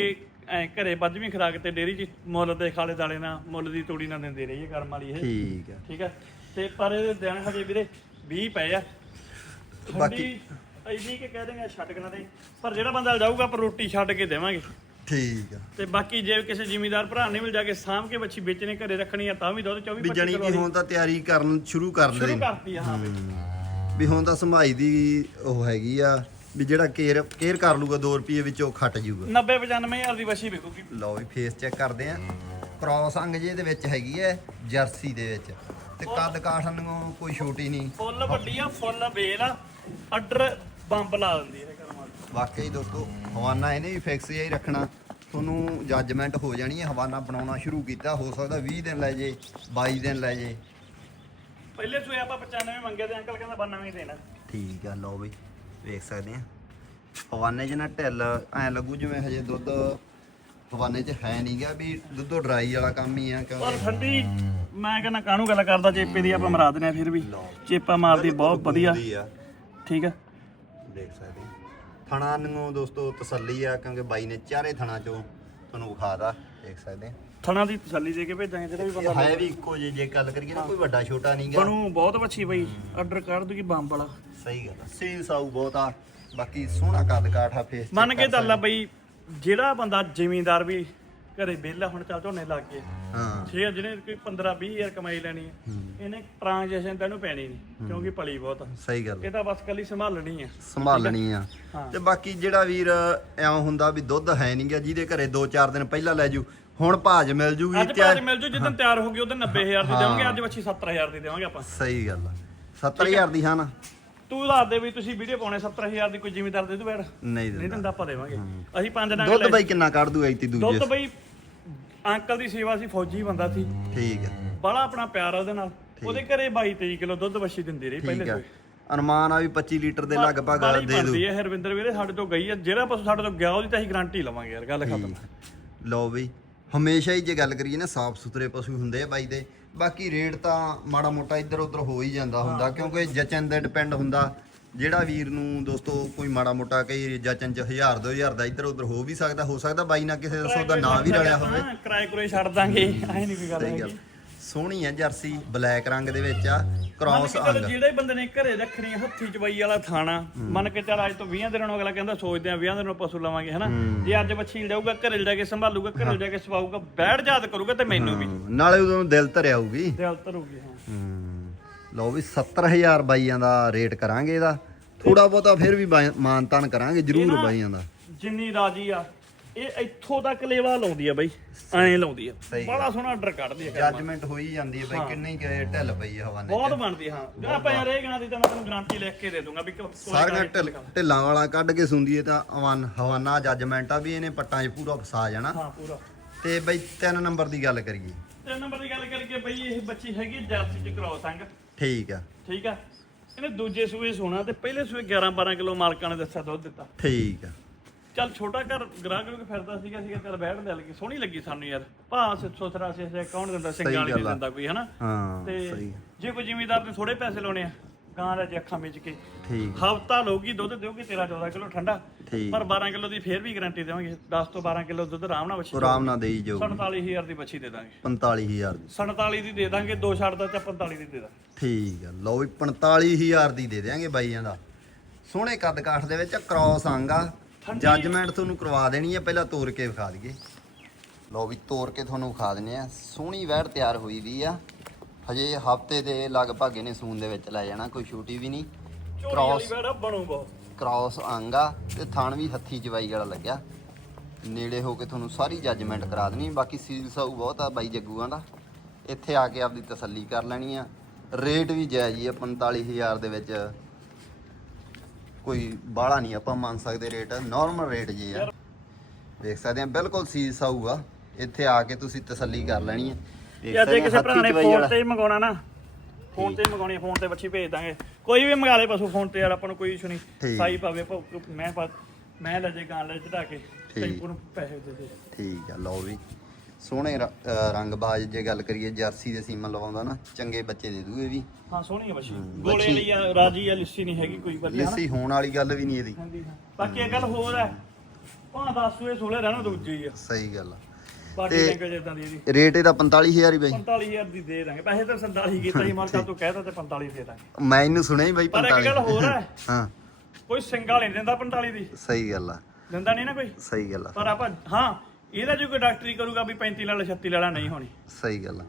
ਐ ਘਰੇ ਵੱਜਵੀਂ ਖਰਾਕ ਤੇ ਡੇਰੀ 'ਚ ਮੁੱਲ ਦੇ ਖਾਲੇ ਦਾਲੇ ਨਾਲ ਮੁੱਲ ਦੀ ਤੂੜੀ ਨਾਲ ਦਿੰਦੇ ਰਹੀਏ ਕਰਮ ਵਾਲੀ ਇਹ। ਠੀਕ ਆ। ਠੀਕ ਆ? ਤੇ ਪਰ ਇਹਦੇ ਦਿਨ ਹਜੇ ਵੀਰੇ 20 ਪਏ ਆ। ਬਾਕੀ ਇੰਨੀ ਕਿ ਕਹਿ ਦੇਗਾ ਛੱਡ ਕੇ ਨਾ ਦੇ। ਪਰ ਜਿਹੜਾ ਬੰਦਾ ਜਾਊਗਾ ਆਪਾਂ ਰੋਟੀ ਛੱਡ ਕੇ ਦੇਵਾਂਗੇ। ਠੀਕ ਆ। ਤੇ ਬਾਕੀ ਜੇ ਕਿਸੇ ਜ਼ਿਮੀਂਦਾਰ ਭਰਾ ਨੇ ਮਿਲ ਜਾ ਕੇ ਸਾਂਭ ਕੇ ਬੱਚੀ ਵੇਚਣੇ ਘਰੇ ਰੱਖਣੀ ਆ ਤਾਂ ਵੀ ਦੁੱਧ 24 ਵੀ 25 ਜਣੀ ਕਿ ਹੁਣ ਤਾਂ ਤਿਆਰੀ ਕਰਨ ਸ਼ੁਰੂ ਕਰ ਸ਼ੁਰੂ ਲਈ ਕਰਤੀ ਆ ਹਾਂ। ਵੀ ਹੁਣ ਤਾਂ ਸੰਭਾਈ ਦੀ ਉਹ ਹੈਗੀ ਆ ਵੀ ਜਿਹੜਾ ਕੇਅਰ ਕੇਅਰ ਕਰ ਲੂਗਾ 2 ਰੁਪਏ ਵਿੱਚੋਂ ਖੱਟ ਜੂਗਾ 90 95000 ਦੀ ਬੱਚੀ ਵਿਕੂਗੀ। ਲਓ ਵੀ ਫੇਸ ਚੈੱਕ ਕਰਦੇ ਆ। ਕ੍ਰਾਸ ਅੰਗ ਜੇ ਦੇ ਵਿੱਚ ਹੈਗੀ ਹੈ ਜਰਸੀ ਦੇ ਵਿੱਚ। ਤੇ ਕੱਦ ਕਾਠ ਨੂੰ ਕੋਈ ਛੋਟੀ ਨਹੀਂ। ਫੁੱਲ ਵੱਡੀ ਆ ਫੁੱਲ ਬੇਲ ਆ ਅੱਡਰ ਬੰਬ ਲਾ ਦਿੰਦੀ ਇਹ ਕਰਮ ਵਾਲੀ ਵਾਕਈ ਦੋਸਤੋ ਹਵਾਨਾ ਇਹਨੇ ਵੀ ਫਿਕਸ ਜਿਹਾ ਹੀ ਰੱਖਣਾ। ਤੁਹਾਨੂੰ ਜੱਜਮੈਂਟ ਹੋ ਜਾਣੀ ਹੈ ਹਵਾਨਾ ਬਣਾਉਣਾ ਸ਼ੁਰੂ ਕੀਤਾ। ਹੋ ਸਕਦਾ 20 ਦਿਨ ਲੈ ਜੇ 22 ਦਿਨ ਲੈ ਜੇ। ਪਹਿਲੇ ਸੂਏ ਆਪਾਂ 95 ਮੰਗੇ ਤੇ ਅੰਕਲ ਕਹਿੰਦਾ 92 ਦੇਣਾ। ਠੀਕ ਆ ਲਓ ਬਈ ਵੇਖ ਸਕਦੇ ਆ। ਹਵਾਨੇ 'ਚ ਨਾ ਢਿੱਲ ਐ ਲੱਗੂ ਜਿਵੇਂ ਹਜੇ ਦੁੱਧ ਹਵਾਨੇ 'ਚ ਹੈ ਨਹੀਂ ਗਿਆ ਵੀ ਦੁੱਧੋ ਡਰਾਈ ਵਾਲਾ ਕੰਮ ਹੀ ਆ ਪਰ ਕਿਉਂਕਿ ਠੰਡੀ ਮੈਂ ਕਹਿੰਦਾ ਕਾਹਨੂੰ ਗੱਲ ਕਰਦਾ ਚੇਪੇ ਦੀ ਆਪਾਂ ਮਰਾ ਦਿੰਦੇ ਆ ਫਿਰ ਵੀ। ਚੇਪਾ ਮਾਰਦੀ ਬਹੁਤ ਵਧੀਆ। ਹੁੰਦੀ ਆ। ਠੀਕ ਆ। ਦੇਖ ਸਕਦੇ ਥਣਾ ਨੂੰ ਦੋਸਤੋ ਤਸੱਲੀ ਆ ਕਿਉਂਕਿ ਬਾਈ ਨੇ ਚਾਰੇ ਥਣਾ 'ਚੋਂ ਤੁਹਾਨੂੰ ਵਿਖਾਦਾ ਦੇਖ ਸਕਦੇ ਥਣਾ ਦੀ ਤਸੱਲੀ ਦੇ ਕੇ ਭੇਜਾਂਗੇ ਜਿਹੜਾ ਵੀ ਇਹ ਬੰਦਾ ਹੈ ਵੀ ਇੱਕੋ ਜਿਹੀ ਜੇ ਗੱਲ ਕਰੀਏ ਨਾ ਕੋਈ ਵੱਡਾ ਛੋਟਾ ਨਹੀਂ ਗਾ। ਬਣੂ ਬਹੁਤ ਵੱਛੀ ਬਈ। ਆਰਡਰ ਕਰ ਦੂਗੀ ਬੰਬ ਵਾਲਾ। ਸਹੀ ਗੱਲ ਆ। ਸੀਲ ਸਾਊ ਬਹੁਤ ਆ। ਬਾਕੀ ਸੋਹਣਾ ਕੱਦ ਕਾਠ ਆ ਫੇਸ ਮੰਨ ਕੇ ਚੱਲ ਆ ਬਈ ਜਿਹੜਾ ਬੰਦਾ ਜ਼ਿਮੀਂਦਾਰ ਵੀ ਘਰੇ ਵਿਹਲਾ ਹੁਣ ਚੱਲ ਝੋਨੇ ਲੱਗ ਗਏ। ਹਾਂ। ਠੀਕ ਹੈ ਜਿਹਨੇ ਕੋਈ 15 20 ਹਜ਼ਾਰ ਕਮਾਈ ਲੈਣੀ ਹੈ। ਇਹਨੇ ਟ੍ਰਾਂਜੈਕਸ਼ਨ ਤੈਨੂੰ ਪੈਣੀ ਨਹੀਂ ਕਿਉਂਕਿ ਪਲੀ ਬਹੁਤ ਆ। ਸਹੀ ਗੱਲ ਇਹ ਤਾਂ ਬਸ ਕੱਲੀ ਸੰਭਾਲਣੀ ਆ। ਸੰਭਾਲਣੀ ਆ। ਤੇ ਬਾਕੀ ਜਿਹੜਾ ਵੀਰ ਐਂ ਹੁੰਦਾ ਵੀ ਦੁੱਧ ਹੈ ਨਹੀਂ ਗਿਆ ਜਿਹਦੇ ਘਰੇ 2-4 ਦਿਨ ਪਹਿਲਾਂ ਲੈ ਜੂ ਹੁਣ ਭਾਜ ਮਿਲ ਜੂਗੀ ਅੱਜ ਭਾਜ ਮਿਲ ਜੂ ਜਿੱਦਣ ਤਿਆਰ ਹੋ ਗਈ ਉਦੋਂ 90000 ਦੀ ਦੇਵਾਂਗੇ ਅੱਜ ਬੱਚੀ 70000 ਦੀ ਦੇਵਾਂਗੇ ਆਪਾਂ। ਸਹੀ ਗੱਲ ਆ। 70000 ਦੀ ਹਾਂ ਨਾ। ਤੂੰ ਦੱਸ ਦੇ ਵੀ ਤੁਸੀਂ ਵੀਡੀਓ ਪਾਉਣੇ 70000 ਦੀ ਕੋਈ ਜ਼ਿਮੀਂਦਾਰ ਦੇ ਦੂ ਬੈਠ। ਨਹੀਂ ਨਹੀਂ ਦਿੰਦਾ ਦਿੰਦਾ ਆਪਾਂ ਦੇਵਾਂਗੇ। ਅਸੀਂ ਪੰਜ ਨਗ ਦੁੱਧ ਬਾਈ ਕਿੰਨਾ ਕੱਢ ਦੂ ਐਤੀ ਦੂਜੇ ਦੁੱਧ ਬਈ ਅੰਕਲ ਦੀ ਸੇਵਾ ਸੀ ਫੌਜੀ ਬੰਦਾ ਸੀ। ਠੀਕ ਆ ਬੜਾ ਆਪਣਾ ਪਿਆਰ ਆ ਉਹਦੇ ਨਾਲ। ਉਹਦੇ ਘਰੇ 22 23 ਕਿਲੋ ਦੁੱਧ ਬੱਛੀ ਦਿੰਦੀ ਰਹੀ ਪਹਿਲੇ ਠੀਕ ਤੋਂ ਅਨੁਮਾਨ ਆ ਵੀ 25 ਲੀਟਰ ਦੇ ਲਗਭਗ ਦੇ ਦੂ। ਬਣਦੀ ਹੈ ਹਰਵਿੰਦਰ ਵੀਰੇ ਸਾਡੇ ਤੋਂ ਗਈ ਹੈ ਜਿਹੜਾ ਪਸ਼ੂ ਸਾਡੇ ਤੋਂ ਗਿਆ ਉਹਦੀ ਤਾਂ ਅਸੀਂ ਗਾਰੰਟੀ ਲਵਾਂਗੇ ਯਾਰ ਗੱਲ ਖਤਮ। ਲਓ ਬਈ ਹਮੇਸ਼ਾ ਹੀ ਜੇ ਗੱਲ ਕਰੀਏ ਨਾ ਸਾਫ਼ ਸੁਥਰੇ ਪਸ਼ੂ ਹੁੰਦੇ ਆ ਬਾਈ ਦੇ। ਬਾਕੀ ਰੇਟ ਤਾਂ ਮਾੜਾ ਮੋਟਾ ਇੱਧਰ ਉੱਧਰ ਹੋ ਹੀ ਜਾਂਦਾ ਹੁੰਦਾ ਕਿਉਂਕਿ ਜਚਨ ਤੇ ਡਿਪੈਂਡ ਹੁੰਦਾ ਜਿਹੜਾ ਵੀਰ ਨੂੰ ਦੋਸਤੋ ਕੋਈ ਮਾੜਾ ਮੋਟਾ ਕਈ ਜਚਨ ਚ 1000 2000 ਦਾ ਇੱਧਰ ਉੱਧਰ ਹੋ ਵੀ ਸਕਦਾ ਹੋ ਸਕਦਾ ਬਾਈ ਨਾਲ ਕਿਸੇ ਦਾ ਸੌਦਾ ਨਾਂ ਵੀ ਰਲਿਆ ਹੋਵੇ। ਕਿਰਾਏ ਕੁਰੇ ਛੱਡ ਦਾਂਗੇ ਐ ਨਹੀਂ ਕੋਈ ਗੱਲ। ਹੈਗੀ। ਸੋਹਣੀ ਆ ਜਰਸੀ ਬਲੈਕ ਰੰਗ ਦੇ ਵਿੱਚ ਆ ਕ੍ਰਾਸ ਅੰਗ। ਜਿਹੜੇ ਬੰਦੇ ਨੇ ਘਰੇ ਰੱਖਣੀ ਆ, ਹੱਥੀ ਚਵਾਈ ਵਾਲਾ ਥਾਣਾ ਮੰਨ ਕੇ ਚੱਲ ਅੱਜ ਤੋਂ 20 ਦਿਨਾਂ ਨੂੰ ਅਗਲਾ ਕਹਿੰਦਾ ਸੋਚਦੇ ਆ 20 ਦਿਨਾਂ ਨੂੰ ਪਸ਼ੂ ਲਵਾਂਗੇ ਹਨਾ? ਜੇ ਅੱਜ ਬੱਚੀ ਜਾਊਗਾ ਘਰੇ ਜਾ ਕੇ ਸੰਭਾਲੂਗਾ ਘਰੇ ਜਾ ਕੇ ਸਵਾਊਗਾ ਬੈਠ ਜਾਤ ਕਰੂਗਾ ਤੇ ਮੈਨੂੰ ਵੀ। ਨਾਲੇ ਉਦੋਂ ਦਿਲ ਧਰਿਆ ਆਊਗੀ ਦਿਲ ਧਰੂਗੀ ਹਾਂ। ਲਓ ਵੀ 70000 ਬਾਈਆਂ ਦਾ ਰੇਟ ਕਰਾਂਗੇ ਇਹਦਾ। ਥੋੜਾ ਬਹੁਤਾ ਫਿਰ ਵੀ ਮਾਨਤਾਨ ਕਰਾਂਗੇ ਜ਼ਰੂਰ ਬਾਈਆਂ ਦਾ। ਜਿੰਨੀ ਰਾਜੀ ਆ ਇਹ ਇੱਥੋਂ ਤੱਕ ਲੇਵਾ ਲਾਉਂਦੀ ਆ ਬਈ ਐਂ ਲਾਉਂਦੀ ਆ। ਸਹੀ ਬੜਾ ਸੋਹਣਾ ਆਰਡਰ ਕੱਢਦੀ ਆ ਕਰਮ। ਜੱਜਮੈਂਟ ਹੋਈ ਜਾਂਦੀ ਹੈ ਬਾਈ ਕਿੰਨੀ ਕੁ ਢਿੱਲ ਪਈ ਆ ਹਵਾਨੇ ਬਹੁਤ ਬਣਦੀ ਹਾਂ। ਜੇ ਆਪਾਂ ਯਾਰ ਇਹ ਗਣਾ ਦੀ ਤਾਂ ਮੈਂ ਤੁਹਾਨੂੰ ਗਾਰੰਟੀ ਲਿਖ ਕੇ ਦੇ ਦੂੰਗਾ ਵੀ ਕੋਈ ਸਾਰੀਆਂ ਢਿੱਲ ਢਿੱਲਾਂ ਵਾਲਾ ਕੱਢ ਕੇ ਸੁੰਦੀ ਹੈ ਤਾਂ ਅਵਨ ਹਵਾਨਾ ਜੱਜਮੈਂਟ ਆ ਵੀ ਇਹਨੇ ਪੱਟਾਂ 'ਚ ਪੂਰਾ ਫਸਾ ਜਾਣਾ। ਹਾਂ ਪੂਰਾ। ਤੇ ਬਈ ਤਿੰਨ ਨੰਬਰ ਦੀ ਗੱਲ ਕਰੀਏ। ਤੇ ਨੰਬਰ ਦੀ ਗੱਲ ਕਰੀਏ ਬਈ ਇਹ ਬੱਚੀ ਹੈਗੀ ਜਰਸੀ ਚ ਕ੍ਰੋਸ ਅੰਗ ਠੀਕ ਆ। ਠੀਕ ਆ? ਇਹਨੇ ਦੂਜੇ ਸੂਏ ਸੋਣਾ ਤੇ ਪਹਿਲੇ ਸੂਏ 11 12 ਕਿਲੋ ਮਾਲਕਾਂ ਨੇ ਦੱਸਿਆ ਦੁੱਧ ਦਿੱਤਾ। ਠੀਕ ਆ। ਚੱਲ ਛੋਟਾ ਘਰ ਗ੍ਰਾਹਕ ਨੂੰ ਫਿਰਦਾ ਸੀਗਾ ਸੀਗਾ ਚੱਲ ਬੈਠ ਲੈ ਲਗੀ। ਸੋਹਣੀ ਲੱਗੀ ਸਾਨੂੰ ਯਾਰ। ਭਾ ਸੁਥਰਾ ਸੇ ਸੇ ਕੌਣ ਦਿੰਦਾ ਸਿੰਗਾਲੀ ਗੱਲ ਨਹੀਂ ਆ। ਦਿੰਦਾ ਕੋਈ ਹਨਾ? ਹਾਂ ਤੇ ਜੇ ਕੋਈ ਜ਼ਿਮੀਦਾਰ ਨੇ ਥੋੜੇ ਪੈਸੇ ਲਾਉਣੇ ਆ ਗਾਂ ਦਾ ਜੇ ਅੱਖਾਂ ਵਿੱਚ ਕੇ। ਠੀਕ। ਹਫਤਾ ਲਊਗੀ ਦੁੱਧ ਦਿਓਗੀ 13 14 ਕਿਲੋ ਠੰਡਾ। ਪਰ 12 ਕਿਲੋ ਦੀ ਫੇਰ ਵੀ ਗਾਰੰਟੀ ਦੇਵਾਂਗੇ 10 ਤੋਂ 12 ਕਿਲੋ ਦੁੱਧ ਆਰਾਮ ਨਾਲ ਬੱਚੀ ਆਰਾਮ ਨਾਲ ਦੇਈ ਜਾਊ 47000 ਦੀ ਬੱਚੀ ਦੇ ਦਾਂਗੇ। 45000 ਦੀ। 47 ਦੀ ਦੇ ਦਾਂਗੇ ਦੋ ਛੱਡਦਾ ਤੇ 45 ਦੀ ਦੇ ਦਾਂਗੇ। ਠੀਕ ਆ। ਲਓ ਵੀ 45000 ਦੀ ਦੇ ਦੇਾਂਗੇ ਬਾਈਆਂ ਦਾ। ਸੋਹਣੇ ਕੱਦ ਕਾਠ ਦੇ ਵਿੱਚ ਕ੍ਰਾਸ ਆਂਗਾ। ਜੱਜਮੈਂਟ ਤੁਹਾਨੂੰ ਕਰਵਾ ਦੇਣੀ ਹੈ ਪਹਿਲਾਂ ਤੋਰ ਕੇ ਵਿਖਾ ਦਈਏ। ਲਓ ਵੀ ਤੋਰ ਕੇ ਤੁਹਾਨੂੰ ਵਿਖਾ ਦਿੰਨੇ ਆ ਸੋਹਣੀ ਵੈੜ ਤਿਆਰ ਹੋਈ ਵੀ ਆ। ਹਜੇ ਹਫ਼ਤੇ ਦੇ ਲਗਭਗ ਇਹਨੇ ਸੂਨ ਦੇ ਵਿੱਚ ਲੈ ਜਾਣਾ ਕੋਈ ਛੋਟੀ ਵੀ ਨਹੀਂ। ਬੈੜਾ ਬਣੂ ਬਹੁਤ। ਕ੍ਰਾਸ ਆਂਗਾ ਤੇ ਥਣ ਵੀ ਹੱਥੀ ਚਵਾਈ ਵਾਲਾ ਲੱਗਿਆ। ਨੇੜੇ ਹੋ ਕੇ ਤੁਹਾਨੂੰ ਸਾਰੀ ਜੱਜਮੈਂਟ ਕਰਾ ਦੇਣੀ। ਬਾਕੀ ਸੀਲ ਸਾਊ ਬਹੁਤ ਆ ਬਾਈ ਜੱਗੂਆਂ ਦਾ। ਇੱਥੇ ਆ ਕੇ ਆਪਦੀ ਤਸੱਲੀ ਕਰ ਲੈਣੀ ਆ। ਰੇਟ ਵੀ ਜਾਇਜ਼ ਹੀ ਆ 45000 ਦੇ ਵਿੱਚ ਕੋਈ ਬਾਹਲਾ ਨਹੀਂ ਆਪਾਂ ਮੰਨ ਸਕਦੇ ਰੇਟ ਨਾਰਮਲ ਰੇਟ ਜੀ ਆ। ਵੇਖ ਸਕਦੇ ਆ ਬਿਲਕੁਲ ਸੀਲ ਸਾਊ ਆ ਇੱਥੇ ਆ ਕੇ ਤੁਸੀਂ ਤਸੱਲੀ ਕਰ ਲੈਣੀ ਆ ਵੇਖ ਯਾਰ ਜੇ ਕਿਸੇ ਭਰਾ ਨੇ ਫੋਨ। ਤੇ ਹੀ ਮੰਗਾਉਣਾ ਨਾ ਫੋਨ ਤੇ ਹੀ ਮੰਗਾਉਣੀ ਫੋਨ ਤੇ ਬੱਚੀ ਭੇਜ ਦਾਂਗੇ। ਕੋਈ ਵੀ ਮੰਗਾ ਲੇ ਪਸ਼ੂ ਫੋਨ ਤੇ ਯਾਰ ਆਪਾਂ ਨੂੰ ਕੋਈ ਇਸ਼ੂ ਨਹੀਂ। ਠੀਕ। ਸਾਈ ਪਾਵੇ ਭਾਵੇਂ ਮੈਂ ਪਾ ਮੈਂ ਲੈ ਜੇ ਗਾਂ ਲੈ ਚੜਾ ਕੇ ਟੈਂਪੂ ਨੂੰ ਪੈਸੇ ਦੇ ਦੇ। ਠੀਕ ਆ ਲਓ ਵੀ। ਸੋਹਣੇ ਰੰਗਬਾਜ਼ ਜੇ ਗੱਲ ਕਰੀਏ ਜਰਸੀ ਦੇ ਸੀਮਨ ਲਵਾਉਂਦਾ ਨਾ ਚੰਗੇ ਬੱਚੇ ਦੇ ਦੂ ਇਹ ਵੀ। ਹਾਂ ਸੋਹਣੀ ਹੈ ਬੱਚੀ ਗੋਲੇ ਬੱਚੀ- ਲਈ ਆ, ਰਾਜੀ ਆ ਲਿੱਸੀ ਨਹੀਂ ਹੈਗੀ ਕੋਈ ਨਾ ਲਿੱਸੀ ਹੋਣ ਵਾਲੀ ਗੱਲ ਵੀ ਨਹੀਂ ਇਹਦੀ। ਬਾਕੀ ਇਹ ਗੱਲ ਹੋਰ ਹੈ ਭਾਂ 10 ਸੂਏ ਸੋਲੇ ਰਹਿਣਾ ਦੂਜੀ ਆ। ਸਹੀ ਗੱਲ ਆ। ਤੇ- ਲੈਂਗੁਏਜ ਇਦਾਂ ਦੀ ਇਹਦੀ। ਰੇਟ ਇਹਦਾ 45000 ਹੀ ਬਾਈ। 45000 ਦੀ ਦੇ ਦਾਂਗੇ। ਪੈਸੇ ਤਾਂ 47 ਕੀਤਾ ਸੀ ਮਾਲਕਾ ਤੂੰ ਕਹਿਦਾ ਤੇ 45 ਦੇ ਦਾਂਗੇ। ਮੈਂ ਇਹਨੂੰ ਸੁਣਿਆ ਹੀ ਬਾਈ ਪਰ ਇੱਕ 45 ਗੱਲ ਹੋਰ ਹੈ ਹਾਂ। ਕੋਈ ਸਿੰਗਲ ਨਹੀਂ ਦਿੰਦਾ 45 ਦੀ। ਸਹੀ ਗੱਲ ਆ। ਦਿੰਦਾ ਨਹੀਂ ਨਾ ਕੋਈ। ਸਹੀ ਗੱਲ ਆ। ਪਰ ਆਪਾਂ ਹਾਂ। ਇਹਦਾ ਜੇ ਕੋਈ ਡਾਕਟਰੀ ਕਰੂਗਾ ਵੀ 35 ਲੈ ਲੈ 36 ਲੈ ਲੈ ਨਹੀਂ ਹੋਣੀ। ਸਹੀ ਗੱਲ ਆ।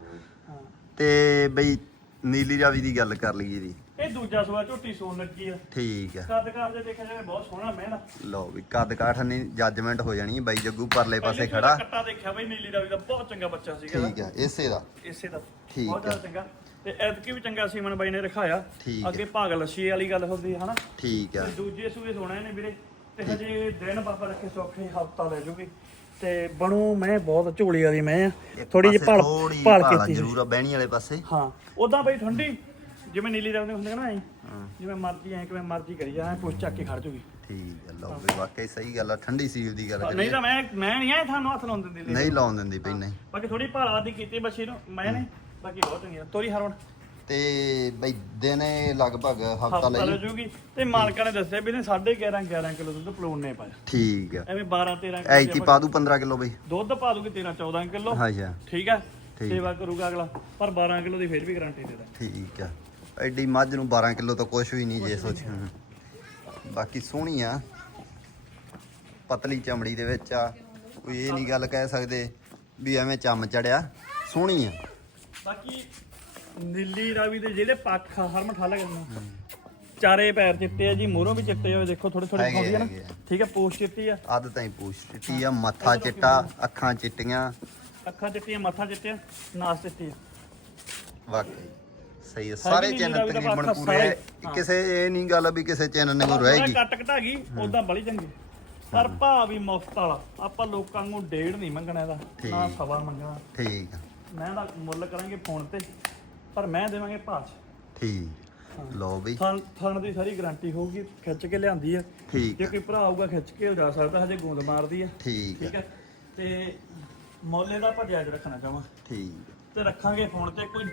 ਹਾਂ। ਤੇ ਬਈ ਨੀਲੀ ਰਾਵੀ ਦੀ ਗੱਲ ਕਰ ਲਈਏ ਜੀ। ਇਹ ਦੂਜਾ ਸੂਆ ਝੋਟੀ ਸੋਨ ਲੱਗੀ ਆ। ਠੀਕ ਆ। ਕੱਦ ਕਾਰ ਦੇ ਦੇਖਿਆ ਜਾਵੇ ਬਹੁਤ ਸੋਹਣਾ ਮਹਿਲਾ ਲਓ ਵੀ ਕੱਦ ਕਾਠ ਨਹੀਂ ਜੱਜਮੈਂਟ ਹੋ ਜਾਣੀ ਹੈ ਬਾਈ ਜੱਗੂ ਪਰਲੇ ਪਾਸੇ ਖੜਾ। ਕੱਟਾ ਦੇਖਿਆ ਬਈ ਨੀਲੀ ਰਾਵੀ ਦਾ ਬਹੁਤ ਚੰਗਾ ਬੱਚਾ ਸੀਗਾ। ਠੀਕ ਆ ਇਸੇ ਦਾ। ਇਸੇ ਦਾ। ਠੀਕ ਬਹੁਤ ਜ਼ਿਆਦਾ ਚੰਗਾ। ਤੇ ਐਤਕੀ ਵੀ ਚੰਗਾ ਸੀਮਨ ਬਾਈ ਨੇ ਰਖਾਇਆ। ਠੀਕ। ਅੱਗੇ ਭਾਗ ਲੱਸੀ ਵਾਲੀ ਗੱਲ ਹੁੰਦੀ ਹੈ ਹਨਾ? ਠੀਕ ਆ। ਤੇ ਦੂਜੇ ਸੂਏ ਸੋਣਾ ਇਹਨੇ ਵੀਰੇ। ਤੇ ਹਜੇ ਦਿਨ ਬਾਬਾ ਰੱਖੇ ਸੌਖੇ ਹਫਤਾ ਲੈ ਜੂਗੀ। ਤੇ ਬਣੂ ਮੈਂ ਬਹੁਤ ਝੋਲੀ ਵਾਲੀ ਮੈਂ ਆ। ਥੋੜੀ ਜਿਹੀ ਭਾਲ ਭਾਲ ਭਾਲ ਕੀਤੀ ਜ਼ਰੂਰ ਆ ਬਹਿਣੀ ਵਾਲੇ ਪਾਸੇ। ਹਾਂ ਉਦਾਂ ਬਈ ਠੰਡੀ ਜਿਵੇਂ ਨੀਲੀ ਰਾਵੀ ਹੁੰਦੇ ਨਾ ਐ। ਜਿਵੇਂ ਮਰਜ਼ੀ ਐ ਕਿਵੇਂ ਮਰਜ਼ੀ ਕਰੀ ਜਾ ਪੁੱਛ ਚੱਕ ਕੇ ਖੜ ਜੂਗੀ। ਠੀਕ ਲਓ ਵੀ ਵਾਕਈ ਸਹੀ ਗੱਲ ਆ ਠੰਡੀ ਸੀਲ ਦੀ ਗੱਲ ਨਹੀਂ ਤਾਂ ਮੈਂ ਮੈਂ ਨਹੀਂ ਐ ਤੁਹਾਨੂੰ ਹੱਥ ਲਾਉਣ ਦਿੰਦੀ। ਨਹੀਂ ਲਾਉਣ ਦਿੰਦੀ ਪਈ ਨਹੀਂ। ਬਾਕੀ ਥੋੜੀ ਭਾਲਾਦੀ ਕੀਤੀ ਬੱਚੀ ਨੂੰ ਮੈਂ ਨੇ ਬਾਕੀ ਬਹੁਤ ਚੰਗੀ ਤੋਰੀ ਹਰਵਣ ਤੇ ਬਈ ਦਿਨੇ ਲਗਭਗ ਹਫਤਾ ਹਫਤਾ ਲਈ। ਜੂਗੀ ਤੇ ਮਾਲਕਾਂ ਨੇ ਦੱਸਿਆ ਵੀ ਨੇ 11.5 11 ਕਿਲੋ ਦੁੱਧ ਪਲੂਣ ਨੇ ਪਾਇਆ। ਠੀਕ ਆ। ਐਵੇਂ 12 13 ਐਤੀ ਪਾ ਦੂ 15 ਕਿਲੋ ਬਈ? ਦੁੱਧ ਪਾ ਦੂਗੀ 13 14 ਕਿਲੋ। ਅੱਛਾ ਠੀਕ ਠੀਕ। ਸੇਵਾ ਕਰੂਗਾ ਅਗਲਾ ਪਰ 12 ਕਿਲੋ ਦੀ ਫੇਰ ਵੀ ਗਾਰੰਟੀ ਦੇ ਦਾਂ ਠੀਕ ਆ। ਐਡੀ ਮੱਝ ਨੂੰ 12 ਕਿਲੋ ਤਾਂ ਕੁਝ ਵੀ ਨਹੀਂ ਜੇ ਸੋਚ ਬਾਕੀ ਸੋਹਣੀ ਆ। ਪਤਲੀ ਚਮੜੀ ਦੇ ਵਿੱਚ ਆ। ਕੋਈ ਇਹ ਨਹੀਂ ਗੱਲ ਕਹਿ ਸਕਦੇ ਵੀ ਐਵੇਂ ਚੰਮ ਚੜਿਆ। ਸੋਹਣੀ ਆ। ਬਾਕੀ ਨੀਲੀ ਰਾਵੀ ਦੇ ਜਿਹੜੇ ਪੱਖ ਆ ਹਰਮਨ ਠਾਲਾ ਕਰਨਾ ਚਾਰੇ ਪੈਰ ਚਿੱਟੇ ਆ ਜੀ ਮੂਹਰੋਂ ਵੀ ਚਿੱਟੇ ਹੋਏ ਦੇਖੋ ਥੋੜੇ ਥੋੜੇ ਹੈਗੇ, ਖਾਉਂਦੀ ਆ ਨਾ। ਹੈਗੇ ਆ। ਠੀਕ ਆ ਪੋਸ਼ ਚਿੱਟੀ ਆ। ਅੱਧ ਤਾਂ ਹੀ ਪੂਛ ਚਿੱਟੀ ਆ ਮੱਥਾ ਚਿੱਟਾ ਅੱਖਾਂ ਚਿੱਟੀਆਂ। ਅੱਖਾਂ ਚਿੱਟੀਆਂ ਮੱਥਾ ਚਿੱਟਿਆ ਨਾਸ ਚਿੱਟੀ ਆ। ਵਾਕਈ ਸਹੀ ਹੈ ਸਾਰੇ ਨੀਲੀ ਚੈਨਲ ਰਾਵੀ ਦਾ ਤਕਰੀਬਨ ਪੱਖਾ ਪੂਰੇ ਆ। ਸਾਰੇ, ਕਿਸੇ ਇਹ ਨਹੀਂ ਗੱਲ ਵੀ ਕਿਸੇ ਚੈਨਲ ਨੇ ਕੋ ਰਹੇਗੀ ਕੱਟ ਘਟਾ ਗਈ ਉਦਾਂ ਬੜੀ ਚੰਗੀ। ਪਰ ਭਾਅ ਵੀ ਮੁਫਤ ਵਾਲਾ ਆਪਾਂ ਲੋਕਾਂ ਨੂੰ ਡੇਢ ਨਹੀਂ ਮੰਗਣਾ ਇਹਦਾ ਨਾ ਠੀਕ। ਸਵਾ ਮੰਗਣਾ। ਠੀਕ ਆ। ਮੈਂ ਦਾ ਮੁੱਲ ਕਰਾਂਗੇ ਫੋਨ ਤੇ। ਪਰ ਮੈਂ ਦੇਵਾਂਗੇ 'ਚ ਠੀਕ। ਲਓ ਬਈ। ਥਣ ਥਣ ਦੀ ਸਾਰੀ ਗਾਰੰਟੀ ਹੋਊਗੀ ਖਿੱਚ ਕੇ ਲਿਆਂਦੀ ਆ। ਠੀਕ ਜੇ ਕੋਈ ਭਰਾ ਆਊਗਾ ਖਿੱਚ ਕੇ ਜਾ ਸਕਦਾ ਹਜੇ ਗੂੰਦ ਮਾਰਦੀ ਆ। ਠੀਕ ਹੈ ਤੇ ਮੋਲੇ ਦਾ ਭੱਜਿਆ ਜ ਰੱਖਣਾ ਚਾਹਾਂ ਠੀਕ। ਤੇ ਰੱਖਾਂਗੇ ਫੋਨ ਤੇ ਕੋਈ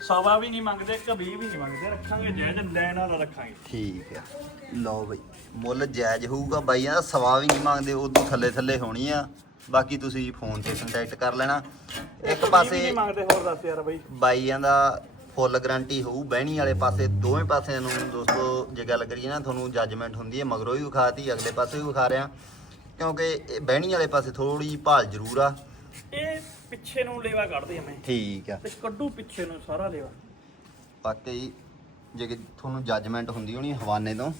ਸਵਾ ਵੀ ਨਹੀਂ ਮੰਗਦੇ ਕभी ਵੀ ਨਹੀਂ ਮੰਗਦੇ ਰੱਖਾਂਗੇ ਜਾਇਜ਼ ਲੈਣ ਵਾਲਾ ਰੱਖਾਂਗੇ। ਠੀਕ ਆ। ਲਓ ਬਈ ਮੁੱਲ ਜਾਇਜ਼ ਹੋਊਗਾ ਬਾਈਆਂ ਦਾ ਸਵਾ ਵੀ ਨਹੀਂ ਮੰਗਦੇ ਉਦੋਂ ਥੱਲੇ ਥੱਲੇ ਹੋਣੀ ਆ। ਬਾਕੀ ਤੁਸੀਂ ਫੋਨ ਤੇ ਕੰਟੈਕਟ ਕਰ ਲੈਣਾ। ਇੱਕ ਪਾਸੇ ਨਹੀਂ ਮੰਗਦੇ ਹੋਰ ਦੱਸ ਯਾਰ ਬਈ। ਬਾਈਆਂ ਦਾ ਫੁੱਲ ਗਾਰੰਟੀ ਹੋਊ ਬਹਿਣੀ ਵਾਲੇ ਪਾਸੇ ਦੋਵੇਂ ਪਾਸਿਆਂ ਨੂੰ ਦੋਸਤੋ ਜੇ ਗੱਲ ਕਰੀਏ ਨਾ ਤੁਹਾਨੂੰ ਜੱਜਮੈਂਟ ਹੁੰਦੀ ਹੈ ਮਗਰੋਂ ਵੀ ਵਿਖਾਤੀ ਅਗਲੇ ਪਾਸੇ ਵੀ ਵਿਖਾ ਰਿਆਂ ਕਿਉਂਕਿ ਇਹ ਬਹਿਣੀ ਵਾਲੇ ਪਾਸੇ ਥੋੜੀ ਭਾਲ ਜ਼ਰੂਰ ਆ। ਇਹ ਪਿੱਛੇ ਨੂੰ ਲੇਵਾ ਕੱਢਦੇ ਆ ਮੈਂ। ਠੀਕ ਆ। ਤੇ ਕੱਢੂ ਪਿੱਛੇ ਨੂੰ ਸਾਰਾ ਲੇਵਾ। ਵਾਕਈ ਜੇ ਤੁਹਾਨੂੰ ਜੱਜਮੈਂਟ ਹੁੰਦੀ ਹੋਣੀ ਹਵਾਨੇ ਤੋਂ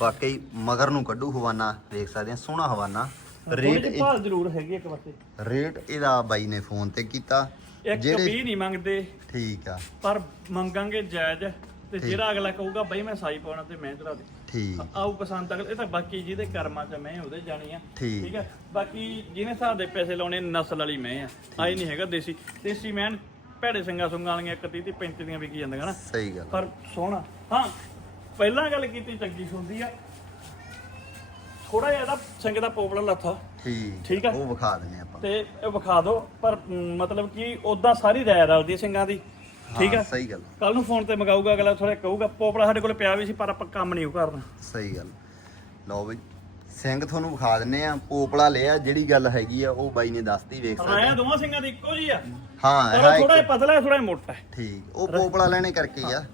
ਵਾਕਈ ਮਗਰ ਨੂੰ ਕੱਢੂ ਹਵਾਨਾ ਦੇਖ ਸਕਦੇ ਆ ਸੋਹਣਾ ਹਵਾਨਾ। ਰੇਟ ਰੇਟ ਭਾਲ ਜ਼ਰੂਰ ਹੈਗੀ ਇੱਕ ਪਾਸੇ ਰੇਟ ਇਹਦਾ ਬਾਈ ਨੇ ਫੋਨ ਤੇ ਕੀਤਾ। ਇੱਕ ਵੀ ਨਹੀਂ ਮੰਗਦੇ। ਠੀਕ ਆ। ਪਰ ਮੰਗਾਂਗੇ ਜਾਇਜ਼ ਤੇ ਜਿਹੜਾ ਅਗਲਾ ਕਹੂਗਾ ਬਈ ਮੈਂ ਸਾਈ ਪਾਉਣਾ ਤੇ ਮੈਂ ਚੜਾ ਦੇ। ਠੀਕ। ਆਉ ਪਸੰਦ ਅਗਲੇ ਇਹ ਤਾਂ ਬਾਕੀ ਜਿਹਦੇ ਕਰਮਾਂ 'ਚ ਮੈਂ ਉਹਦੇ ਜਾਣੀ ਆ। ਠੀਕ। ਹੈ ਬਾਕੀ ਜਿਹਨੇ ਹਿਸਾਬ ਦੇ ਪੈਸੇ ਲਾਉਣੇ ਨਸਲ ਵਾਲੀ ਮੈਂ ਆ। ਆਈ ਨਹੀਂ ਹੈਗਾ ਦੇਸੀ। ਦੇਸੀ ਮੈਂ ਭੈੜੇ ਸਿੰਘਾਂ ਸੁੰਗਾਂ ਵਾਲੀਆਂ 31 ਤੇ 35 ਦੀਆਂ ਵਿਕੀ ਜਾਂਦੀਆਂ ਨਾ। ਸਹੀ ਗੱਲ ਪਰ ਸੋਹਣਾ। ਹਾਂ ਪਹਿਲਾਂ ਗੱਲ ਕੀਤੀ ਚੰਗੀ ਸੁਣਦੀ ਆ। ਥੋੜਾ ਜਿਹਾ ਇਹਦਾ ਸਿੰਘ ਦਾ ਪੋਪਲਾ ਲੱਥਾ ਠੀਕ ਠੀਕ ਆ। ਉਹ ਵਿਖਾ ਦਿੰਦੇ ਆਪਾਂ। ਤੇ ਇਹ ਵਿਖਾ ਦਿਓ ਪਰ ਮ, ਮਤਲਬ ਕਿ ਉਦਾਂ ਸਾਰੀ ਰਾਇ ਰਲਦੀ ਸਿੰਘਾਂ ਦੀ। ਠੀਕ ਹਾਂ, ਆ? ਸਹੀ ਗੱਲ ਕੱਲ ਨੂੰ ਫੋਨ ਤੇ ਮਗਾਊਗਾ ਅਗਲਾ ਥੋੜਾ ਕਹੂਗਾ ਪੋਪੜਾ ਸਾਡੇ ਕੋਲ ਪਿਆ ਵੀ ਸੀ ਪਰ ਆਪਾਂ ਕੰਮ ਨਹੀਂ ਉਹ ਕਰਨਾ। ਸਹੀ ਗੱਲ। ਲਓ ਬਈ ਸਿੰਘ ਤੁਹਾਨੂੰ ਵਿਖਾ ਦਿੰਨੇ ਆ ਪੋਪਲਾ ਲਿਆ ਜਿਹੜੀ ਗੱਲ ਹੈਗੀ ਆ ਉਹ ਬਾਈ ਨੇ ਦੱਸਤੀ ਵੇਖ ਸਕਦੇ ਆਇਆ ਦੋਵਾਂ ਸਿੰਘਾਂ ਦੀ ਇੱਕੋ ਜੀ ਆ। ਹਾਂ ਪਰ ਥੋੜਾ ਇੱਕ- ਜਿਹਾ ਪਤਲਾ ਥੋੜਾ ਜਿਹਾ ਮੋਟਾ। ਹੈ ਠੀਕ ਉਹ ਪੋਪਲਾ ਲੈਣੇ ਕਰਕੇ ਹੀ ਆ।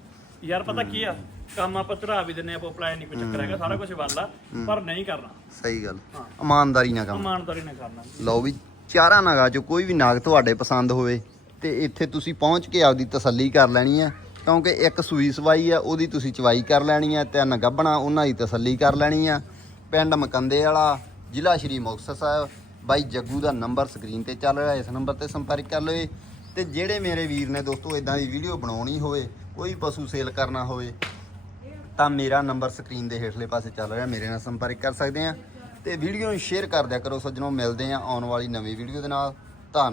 ਯਾਰ ਪਤਾ ਕੀ ਆ? ਕੰਮ ਆਪਾਂ ਚੜਾ ਵੀ ਦਿੰਨੇ ਆ ਪੋਪਲਾ ਇਹ ਨਹੀਂ ਕੋਈ ਚੱਕਰ ਹੈਗਾ ਸਾਰਾ ਕੁਝ ਵੱਲ ਆ ਪਰ ਨਹੀਂ ਕਰਨਾ। ਸਹੀ ਗੱਲ। ਇਮਾਨਦਾਰੀ ਨਾਲ ਕੰਮ। ਇਮਾਨਦਾਰੀ ਨਾਲ ਕਰਨਾ। ਲਓ ਵੀ ਚਾਰਾਂ ਨਾਗਾ ਚੋਂ ਕੋਈ ਵੀ ਨਾਗ ਤੁਹਾਡੇ ਪਸੰਦ ਹੋਵੇ ਤੇ ਇੱਥੇ ਤੁਸੀਂ ਪਹੁੰਚ ਕੇ ਆਪਦੀ ਤਸੱਲੀ ਕਰ ਲੈਣੀ ਆ ਕਿਉਂਕਿ ਇੱਕ ਸੂਈ ਸਵਾਈ ਆ ਉਹਦੀ ਤੁਸੀਂ ਚਵਾਈ ਕਰ ਲੈਣੀ ਆ ਤਿੰਨ ਗੱਭਣਾ ਉਹਨਾਂ ਦੀ ਤਸੱਲੀ ਕਰ ਲੈਣੀ ਆ। ਪਿੰਡ ਮਕੰਦੇ ਵਾਲਾ ਜ਼ਿਲ੍ਹਾ ਸ਼੍ਰੀ ਮੁਕਤਸਰ ਸਾਹਿਬ ਬਾਈ ਜੱਗੂ ਦਾ ਨੰਬਰ ਸਕਰੀਨ ਤੇ ਚੱਲ ਰਿਹਾ ਇਸ ਨੰਬਰ ਤੇ ਸੰਪਰਕ ਕਰ ਲਵੇ ਤੇ ਜਿਹੜੇ ਮੇਰੇ ਵੀਰ ਨੇ ਦੋਸਤੋ ਇਦਾਂ ਦੀ ਵੀਡੀਓ ਬਣਾਉਣੀ ਹੋਵੇ ਕੋਈ ਪਸ਼ੂ ਸੇਲ ਕਰਨਾ ਹੋਵੇ ਤਾਂ ਮੇਰਾ ਨੰਬਰ ਸਕਰੀਨ ਦੇ ਹੇਠਲੇ ਪਾਸੇ ਚੱਲ ਰਿਹਾ, ਮੇਰੇ ਨਾਲ ਸੰਪਰਕ ਕਰ ਸਕਦੇ ਆ ਤੇ ਵੀਡੀਓ ਨੂੰ ਸ਼ੇਅਰ ਕਰ ਦਿਆ ਕਰੋ ਸੱਜਣੋ ਮਿਲਦੇ ਆ ਆਉਣ ਵਾਲੀ ਨਵੀਂ ਵੀਡੀਓ ਦੇ ਨਾਲ। ਧੰਨਵਾਦ।